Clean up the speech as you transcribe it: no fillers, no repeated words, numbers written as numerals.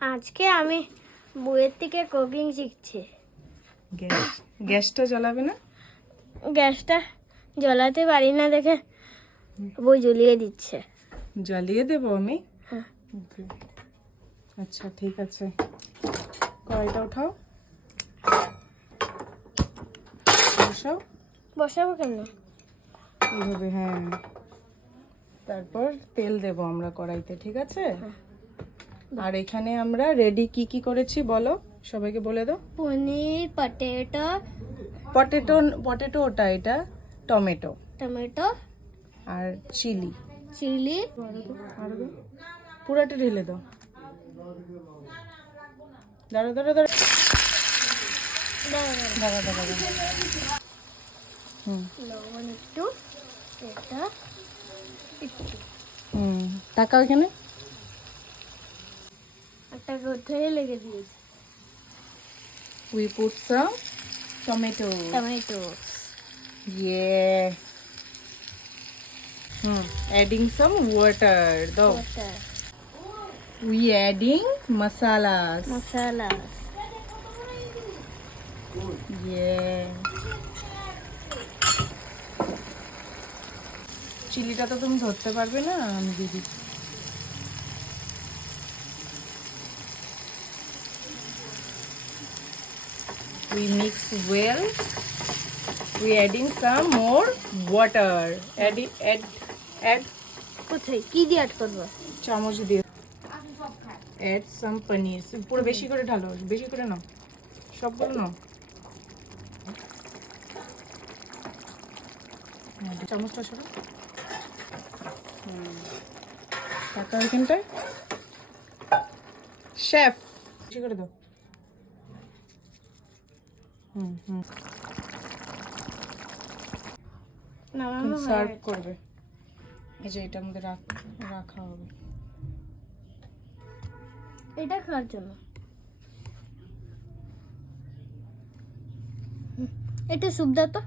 আজকে আমি বইয়ের থেকে কুকিং শিখছি। গ্যাসটা জ্বালাবে না? গ্যাসটা জ্বালাতে পারি না দেখে বই জ্বলিয়ে দিচ্ছে। জ্বালিয়ে দেবো আমি? হ্যাঁ। ওকে, আচ্ছা ঠিক আছে। কড়াইটা উঠাও, বসাও। বসাবো কেন? এইভাবে, হ্যাঁ। তারপর তেল দেবো আমরা কড়াইতে, ঠিক আছে? আর এখানে আমরা রেডি কি কি করেছি বলো, সবাইকে বলে দাও। পনির, পটেটো, পটেটো ওটা, এটা টমেটো টমেটো আর চিলি। চিলি। আরো দাও, পুরাটা ঢেলে দাও। দাঁড়া দাঁড়া দাঁড়া দাঁড়া দাঁড়া দাঁড়া। লবণ একটু, এটা একটু, টাকা ওইখানে একটা কোথায় লেগে দিয়েছে। we put some tomato. Tomato, Yeah. Adding some water though. We adding masalas. Masala. Yeah. চিলিটা তো তুমি ধরতে পারবে না, আমি দিদি। We mix well. We adding some more water. Add কোথায় কি দিয়ে অ্যাড করবো? চামচ দিয়ে। Add some paneer. পুরো বেশি করে ঢালো, বেশি করে নাও, সবগুলো নাও। চামচটা সরো। টাকা ওইখানটায়। শেফ বেশি করে দাও। সার্ভ করবে। এই যে এটার মধ্যে রাখা হবে। এটা খাওয়ার জন্য একটু স্যুপ দাও তো।